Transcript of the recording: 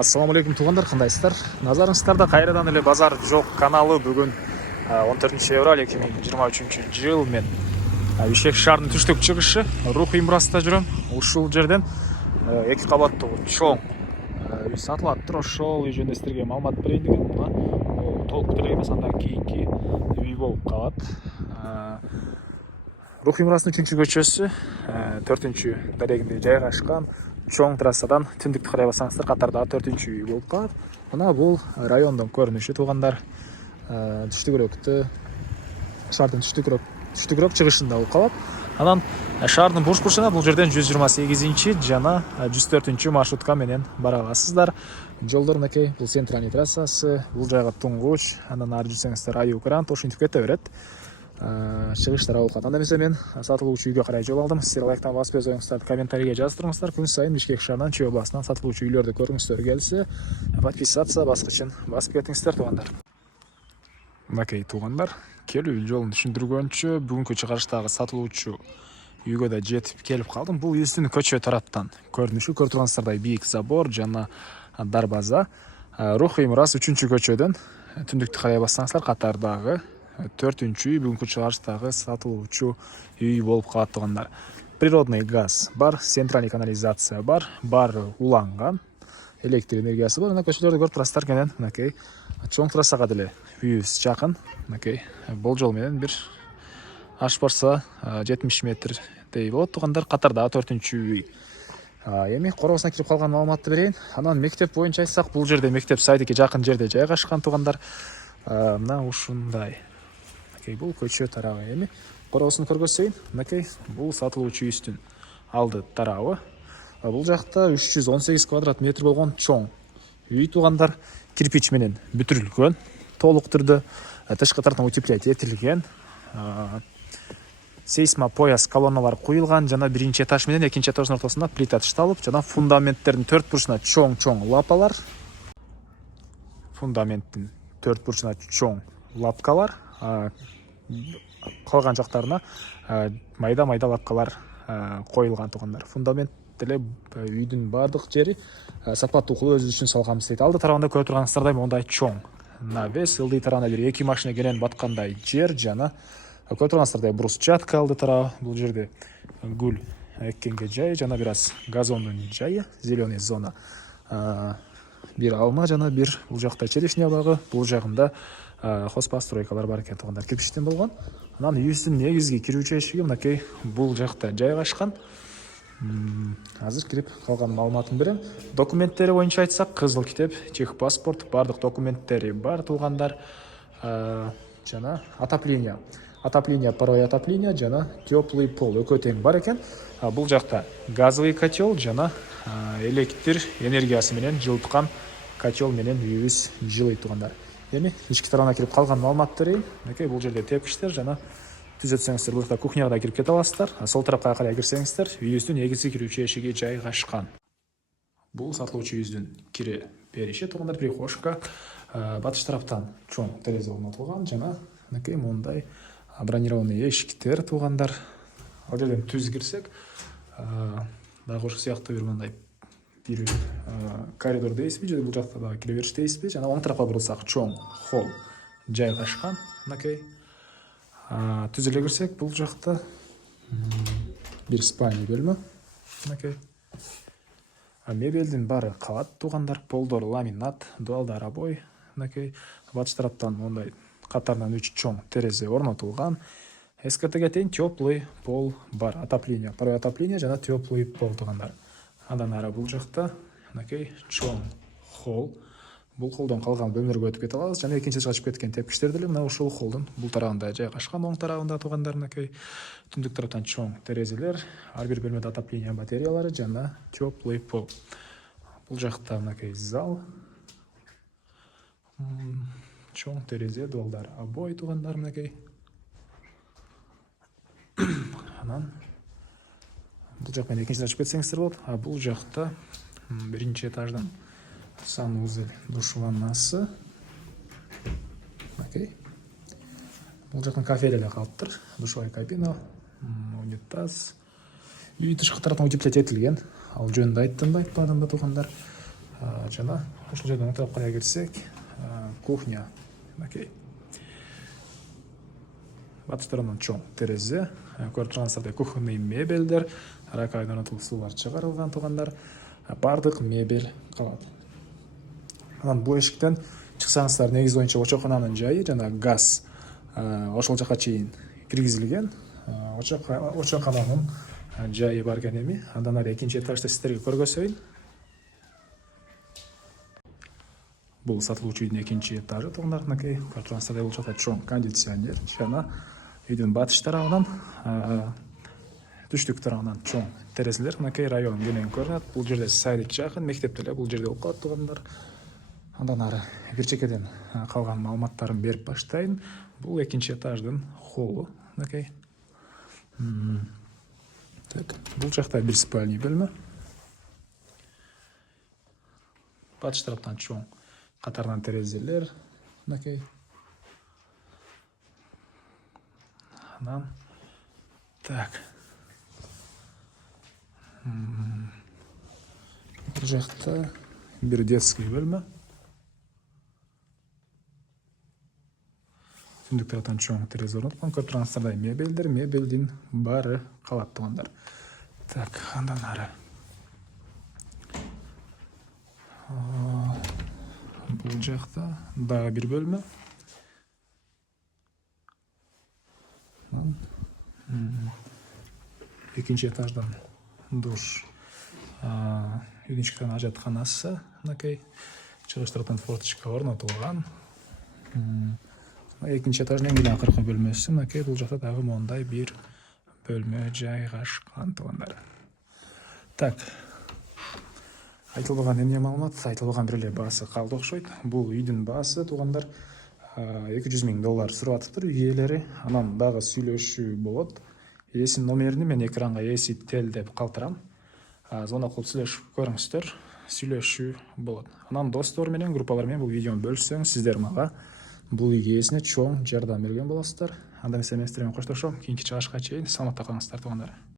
Ассаламу алейкум туғандар, қандайсыздар? Назарыңыздарда қайрадан эле базар жоқ каналы бүгін 14 февраль 2023 жыл мен Бишкек шаарынын түштүк чыгышы Рухи Имрасында жүрөм. Ушул жерден эки кабаттуу чоң үй сатылат тур. Ошол үй жөнүндө сиздерге маалымат берейин деген мына толук деле эмес, андан кийинки үй болуп калат. Рухи Имрасынын 3-чү көчөсү 4-чү дарегинде жайгашкан. Чоң трассадан түндүктү карай бассаңыздар катарда 4-чү үй болуп калат. Мына бул райондун көрүнүшү туугандар. Түштүгүрөктө шаардын түштүгүрөк чыгышында болуп калат. Анан шаардын бурч-бурчуна бул жерден 128 жана 104 маршрутка менен бара аласыздар. Жолдор мынакей, бул центральный трассасы, бул жайга туңгуч, андан ары жүрсөңүздөр Аю Грант ошентип кете берет. Чыгыштар болуп калат. Анда эмесе мен сатылуучу үйгө карай жол алдым. Сиздер лайктан басып өз оюңуздарды комментарийге жаздырыңыздар. Күн сайын Бишкек шаарынан Чүй областынан сатылуучу үйлөрдү көргүңүздөр келсе, подписаться баскычын басып кетиңиздер туугандар. Мынакей туугандар, келүү жолун түшүндүргөнчө бүгүнкү чыгарыштагы сатылуучу үйгө да жетип келип калдым. Бул издин көчө тараптан көрүнүшү, көрүп тургансыздардай бийик забор жана дарбаза. Рухи Имрас 3-чү көчөдөн түндүктү карай бассаңыздар катардагы 4-чү үй бүгүнкү чыгарыштагы сатылуучу үй болуп калат туугандар. Природный газ бар, центральный канализация бар, баары уланган, электр энергиясы бар. Мына көчөлөрдү көрүп турасыздар, менен мынакей чоң трассага деле үйүбүз жакын. Мынакей болжол менен бир аш барса 70 метрдей болот туугандар. Катардагы 4-чү үй. Эми короосуна кирип калган маалыматты берейин. Анан мектеп боюнча айтсак, бул жерде мектеп сайдыке жакын жерде жайгашкан туугандар. Мына ушундай. Бул көчө тарабы. Эми короосун көргөзөйүн. Мынакей бул сатылуучу үйүбүздүн алды тарабы. Бул жакта 318 квадрат метр болгон чоң үй туугандар. Кирпич менен бүтүрүлгөн, толук түрдө тышкы тарапынан утеплять этилген. Сейсмопояс колонналар куюлган жана биринчи этаж менен экинчи этаждын ортосунда плита ташталып, жана фундаменттердин төрт бурчуна чоң лапалар. Фундаменттин төрт бурчуна чоң лапкалар. Калган жактарына майда лапкалар коюлган туугандар. Фундамент деле үйдүн баардык жери сапаттуу кылып өзү үчүн салганбыз дейт. Алды тарабында көрүп турганыңыздардай мондай чоң навес, ылдый тарабына бир 2 машина кенен баткандай жер жана көрүп турганыңыздардай брусчатка алды тарабы. Бул жерде гүл эккенге жай жана бир аз газондун жайы, зеленый зона. Бир алма жана бир бул жакта черешня багы, бул жагында хозпостройкалар бар экен туугандар, кирпичтен болгон. Анан үйүбүздүн негизги кирүүчү эшиги мынакей бул жакта жайгашкан. Азыр кирип калган маалыматын берем. Документтери боюнча айтсак, кызыл китеп, техпаспорт, бардык документтери бар туугандар. Жана отопление. Паровое отопление жана теплый пол экөө тең бар экен. Бул жакта газовый котел жана электр энергиясы менен жылыткан котел менен үйүбүз жылыйт туугандар. Эми ички тарабына кирип калган маалыматты берейин. Мынакей бул жерде тепкичтер жана түзөтсөңүздөр бул жакта кухняга да кирип кете аласыздар. Сол тарапка карай кирсеңиздер, үйүбүздүн негизги кирүүчү эшиги жайгашкан. Бул сатылуучу үйүбүздүн кире бериши туугандар, прихожка. Батыш тараптан чоң терезе орнотулган жана мынакей мондай бронированный эшиктер туугандар. Ал жерден түз кирсек, дагы ошол сыяктуу бир мындай бир коридор дейсизби, же бул жакта дагы кире бериш дейсизби, жана оң тарапка бурулсак чоң холл жайгашкан. Мынакей түз эле кирсек, бул жакта бир спальный бөлмө. Мынакей мебелдин баары калат туугандар, полдор ламинат, дуалдар обой. Мынакей батыш тараптан мондай катарынан 3 чоң терезе орнотулган. Эскертеге кетейин, теплый пол бар, отопление, паровое отопление жана теплый пол туугандар. Андан ары бул жакта мынакей чоң холл. Бул холлдон калган бөлмөлөргө өтүп кете алабыз. Жана экинчи этажга чыгып кеткен тепкичтер деле мына ушул холлдун бул тарабында жайгашкан, оң тарабында туугандар. Мынакей түндүк тараптан чоң терезелер, ар бир бөлмөдө отопление батареялары жана теплый пол. Бул жакта мынакей зал. Чоң терезе, дуалдар обой туугандар мынакей. Анан бул жак менен экинчи этажга чыгып кетсеңиздер болот. Бул жакта биринчи этаждан санузел, душ ваннасы. Окей. Бул жактан кафе деле калыптыр. Душевая кабина, унитаз. Үй тышкы тараптан утеплять этилген. Ал жөнүндө айттым да, айтпадым да туугандар. жана ушул жерден өтүп кая кирсек, кухня. Окей. Батыш тарабынан чоң терезе, көрүп тургансыздардай кухонный мебелдер, раковина орнотулуусулар чыгарылган туугандар, бардык мебель калат. Анан бул эшиктен чыксаңыздар, негизи боюнча очокхананын жайы жана газ ошол жака чейин киргизилген. Очокхананын жайы бар экен эми. Андан ары экинчи этажда сиздерге көргөзөйүн. Бул сатылуучу үйдүн экинчи этажы туугандар. Көрүп тургансыздардай бул жакта чоң кондиционер жана үйдүн батыш тарабынан түштүк тарабынан чоң терезелер. Район кенен көрүнөт. Бул жерде садик жакын, мектеп деле бул жерде окуат туугандар. Андан ары бир чекеден калган маалыматтарын берип баштайын. Бул экинчи этаждын холлу. Бул жакта бир спальный бөлмө. Батыш тараптан чоң катарынан терезелер. Анан бул жакта бир детский бөлмө. Түндүк тараптан чоң терезе орноткон. Көрүп тургансыздардай мебелдин баары калат туугандар. Андан ары бул жакта дагы бир бөлмө. Экинчи этаждан душ, үйдүн ички ажатканасы. Чыгыш тараптан форточка орнотулган. Экинчи этаждын эң акыркы бөлмөсү. Бул жакта дагы мондай бир бөлмө жайгашкан туугандар. Айтылбаган эмне маалымат, айтылбаган бир эле баасы калды окшойт. Бул үйдүн баасы туугандар $200,000 сурап атыптыр үй ээлери. Анан дагы сүйлөшүү болот. Ээсинин номерин мен экранга ээси тел деп калтырам. Звонок кылып сүйлөшүп көрүңүздөр. Сүйлөшүү болот. Анан достор менен, группалар менен бул видеону бөлүшсөң, сиздер мага бул үй ээсине чоң жардам берген болосуздар. Анда эмес менен коштошом. Кийинки чыгышка чейин саламатта калыңыздар туугандар.